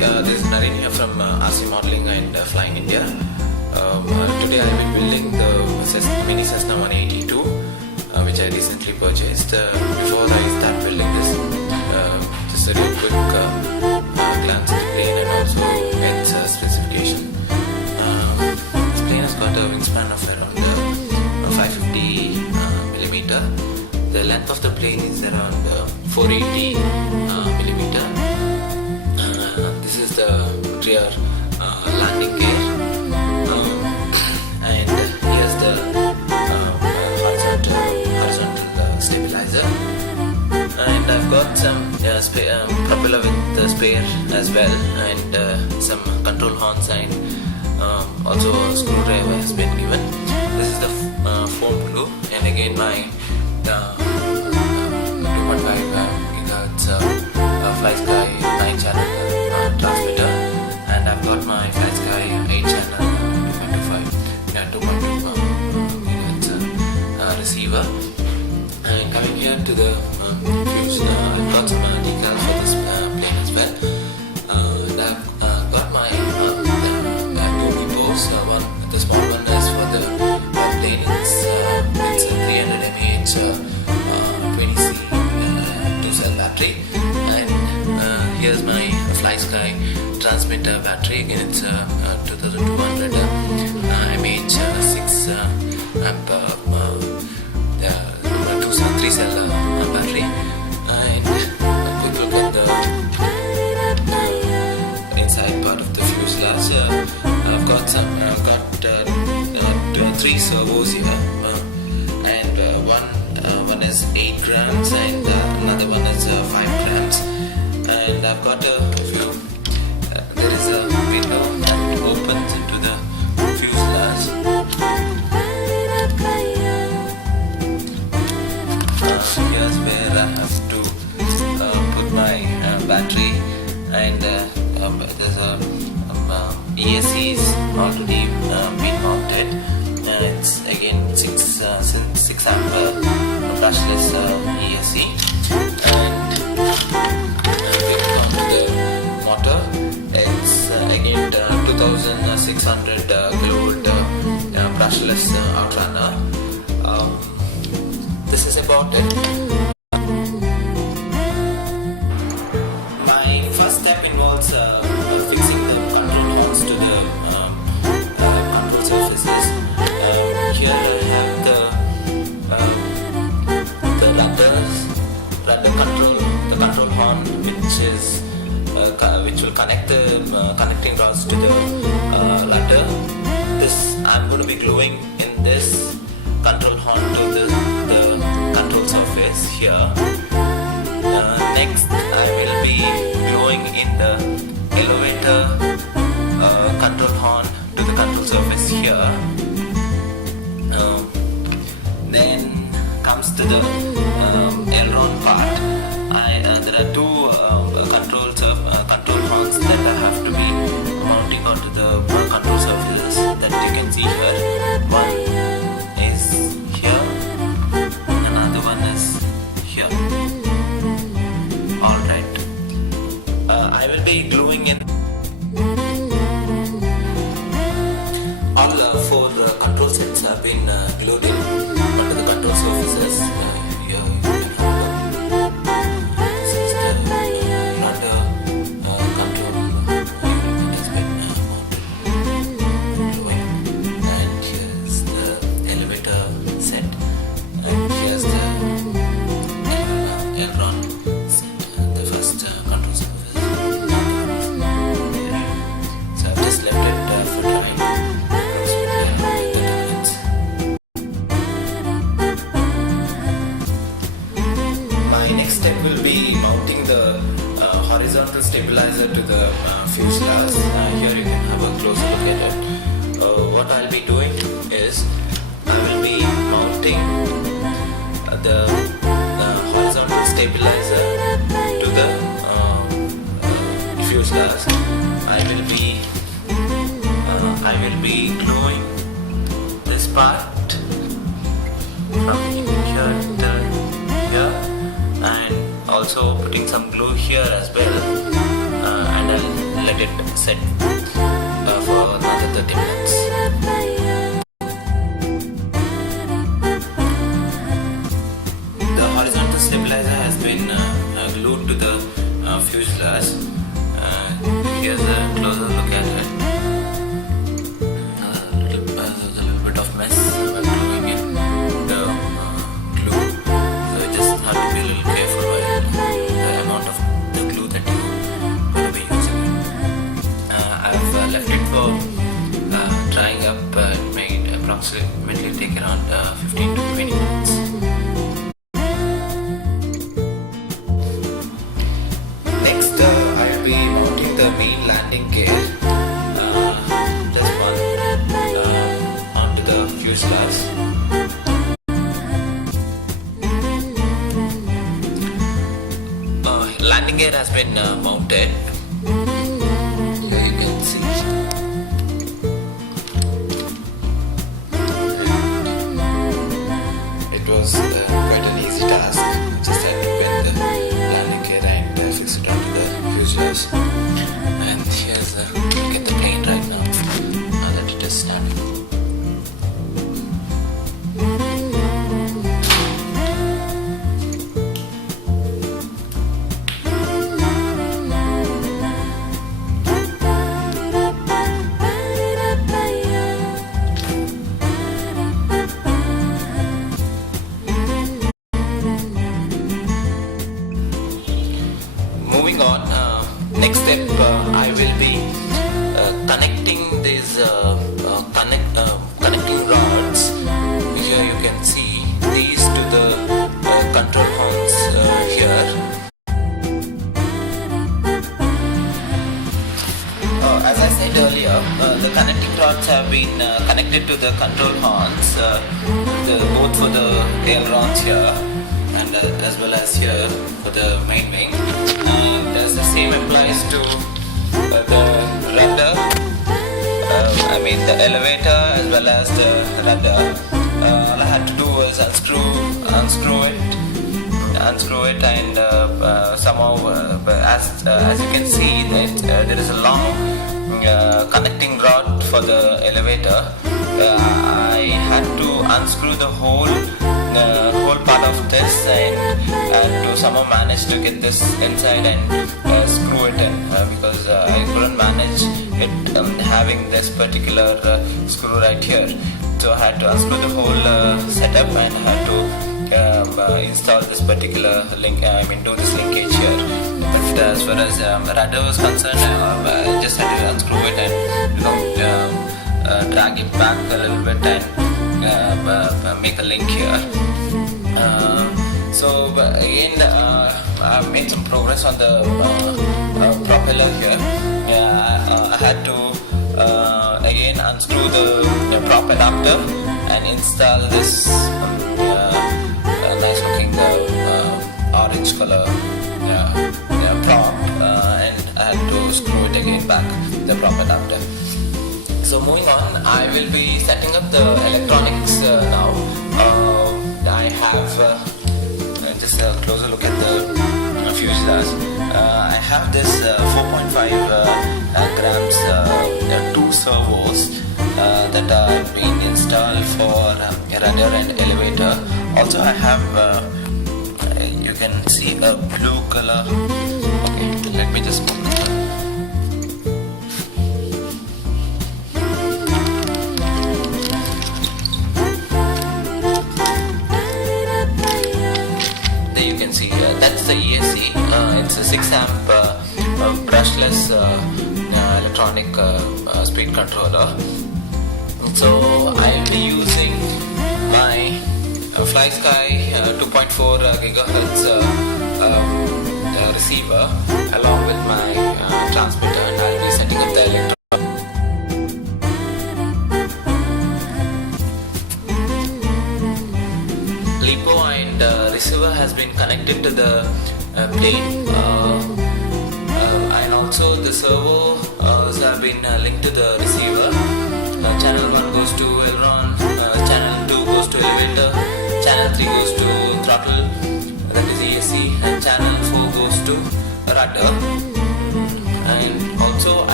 this is Naren here from Aeromodelling and Flying India. Today I will be building the mini Cessna 182, which I recently purchased. Before I start building this, just a real quick glance at the plane and also its specification. This plane has got a wingspan of around 550 millimeter. The length of the plane is around 480 millimeter. This is the rear landing gear, and here's the horizontal stabilizer, and I've got some propeller with the spare as well, and some control horns, and also a screwdriver has been given. This is the foam glue, and again my 2.5 GHz FlySky 9-channel transmitter, and I've got my FlySky 8-channel 2.2 GHz receiver. And coming here to the fuse, I've got some decals for this plane as well. And I've got my two depots. The small one is for the plane. It's a 300 mAh 20C 2-cell battery. Here's my FlySky transmitter battery. Again, it's 2200 mAh 6 amp 3-cell battery. And a quick look at the inside part of the fuselage. I've got 3 servos here, and one is 8 grams and another one is 5 grams. And I've got a few, there is a window that opens into the fuselage. Here's where I have to put my battery, and there's a ESC is already been mounted. It's again 6 amp brushless ESC. And motor, it's again 2600 kilovolt brushless outrunner. This is about it. My first step involves fixing the control horns to the control surfaces. Here I have the control horn, which will connect the connecting rods to the rudder. This I'm going to be gluing in this control horn to the control surface here. Next, I will be gluing in the elevator control horn to the control surface here. Then comes to the aileron part. There are 2 control horns that I have to be mounting onto the control surfaces that you can see here. One is here, another one is here. Alright, I will be gluing in all 4 control sets have been glued in onto the control surfaces. Here you can have this is the rudder control has been mounted gluing, and here's the elevator set, and here's the aileron set, the first control surface. So I've just left it for drying. Next step will be mounting the horizontal stabilizer to the fuselage. Here you can have a closer look at it. What I'll be doing is I will be mounting the horizontal stabilizer to the fuselage. I will be gluing this part from here to here, and also putting some glue here as well, and I'll let it set for another 30 minutes. The horizontal stabilizer has been glued to the fuselage. Here's a closer look at it. A little bit of mess while gluing in the glue, so you just have to be a little careful while the amount of the glue that you're going to be using. I've left it for drying up. It may approximately take around 15 to 20 minutes. Next, I'll be mounting the main landing gear, this one, onto the fuselage. Landing gear has been mounted. Here you can see. It was quite an easy task. Just had to bend the landing gear and fix it onto the fuselage. And here's a look at the plane right now. Now that it is standing. Moving on, next step, I will be connecting these connecting rods. Here you can see these to the control horns here. As I said earlier, the connecting rods have been connected to the control horns, both for the ailerons here and as well as here for the main wing. As the same applies to the rudder, the elevator as well as the rudder. All I had to do was unscrew it and somehow as you can see there is a long connecting rod for the elevator. I had to unscrew the whole part of this and to somehow manage to get this inside and screw it in because I couldn't manage it having this particular screw right here. So I had to unscrew the whole setup and had to install this particular do this linkage here. But as far as rudder was concerned, I just had to unscrew it and drag it back a little bit and make a link here. So again, I made some progress on the propeller here. I had to again unscrew the prop adapter and install this nice looking orange color prop, and I had to screw it again back, the prop adapter. So moving on, I will be setting up the electronics now. I have just a closer look at the fuselage. I have this 4.5 grams 2 servos that are being installed for rudder and elevator. Also I have you can see a blue color. Okay, let me just open it. That's the ESC. It's a 6 amp brushless electronic speed controller. So I'll be using my FlySky 2.4 gigahertz receiver along with my transmitter, and I'll be setting up the electronic. LiPo and receiver has been connected to the plane, and also the servos have been linked to the receiver. Channel 1 goes to aileron, channel 2 goes to elevator, channel 3 goes to throttle, that is ESC, and channel 4 goes to rudder. And also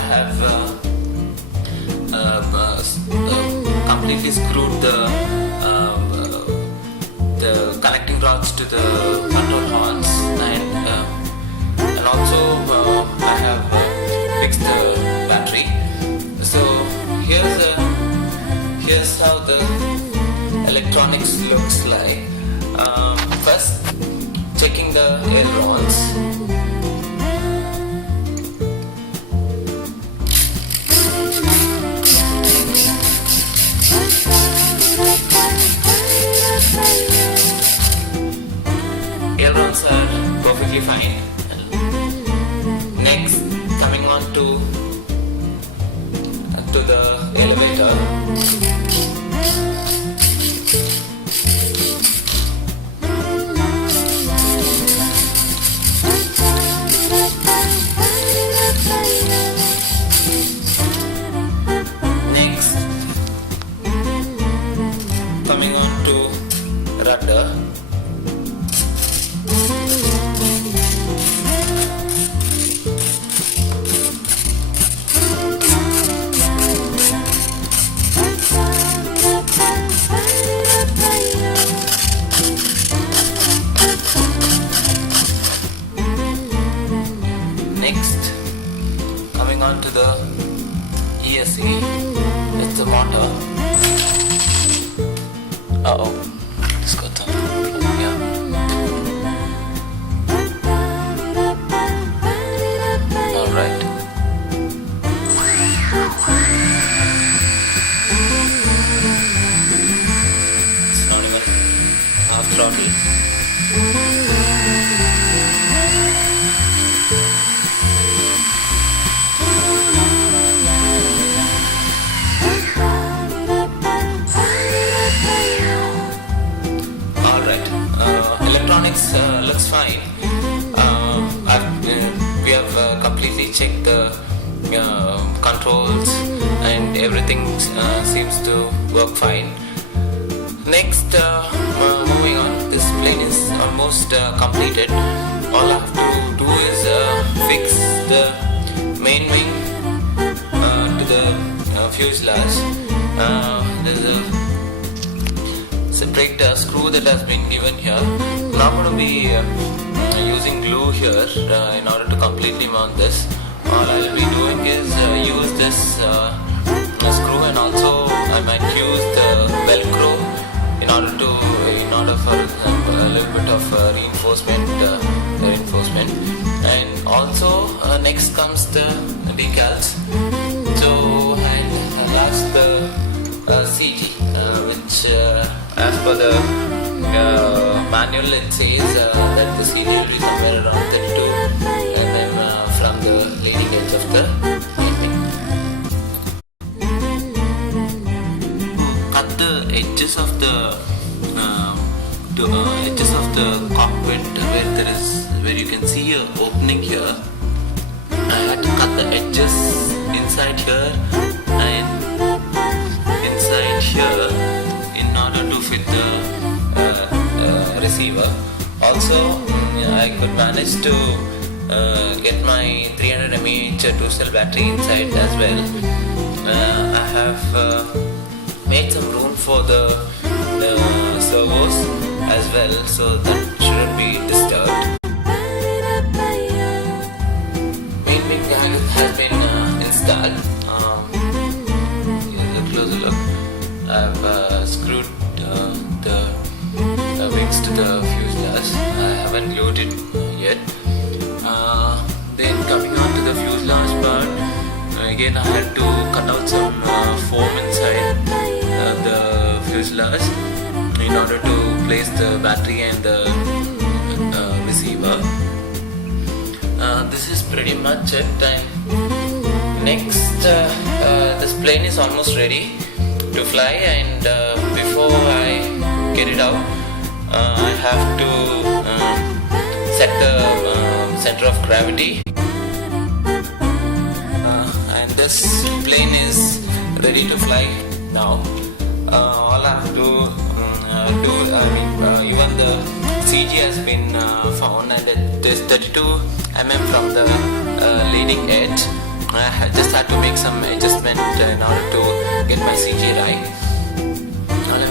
completely screwed the connecting rods to the control horns, and also I have fixed the battery. So here's how the electronics looks like. First, checking the ailerons. Ailerons are perfectly fine. Next, coming on to the elevator. Next, coming on to rudder. Next, coming on to the ESC, it's the motor. It's got the yeah. Alright. It's not even half throttle. Electronics looks fine. We have completely checked the controls and everything seems to work fine. Next, moving on, this plane is almost completed. All I have to do is fix the main wing to the fuselage. There's a separate screw that has been given here. Now I'm going to be using glue here in order to completely mount this. All I will be doing is use this screw, and also I might use the velcro in order for a little bit of reinforcement. And also next comes the decals. So and last the CG, which as per the manual it says that the CG will be somewhere around 32 mm from the leading edge of the engine. Cut the edges of the cockpit where you can see an opening here. I had to cut the edges inside here and inside here in order to fit the receiver. Also, I could manage to get my 300 mAh 2-cell battery inside as well. I have made some room for the servos as well, so that shouldn't be disturbed. Main wing has been installed. Here's a closer look. I've screwed the wings to the fuselage. I haven't glued it yet. Then coming on to the fuselage part, again I had to cut out some foam inside the fuselage in order to place the battery and the receiver. This is pretty much it. And next, this plane is almost ready to fly, and before I get it out, I have to set the center of gravity, and this plane is ready to fly now. All I have to do, even the CG has been found, and it is 32 mm from the leading edge. I just had to make some adjustment in order to get my CG right.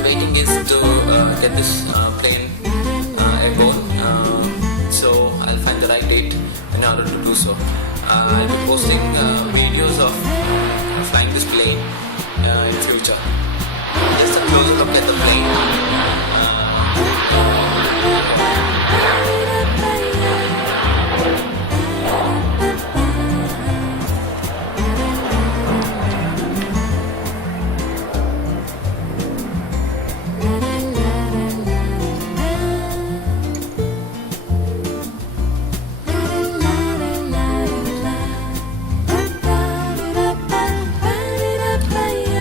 waiting is to get this plane airborne. So I'll find the right date in order to do so. I'll be posting videos of flying this plane in future. Just a closer look at the plane.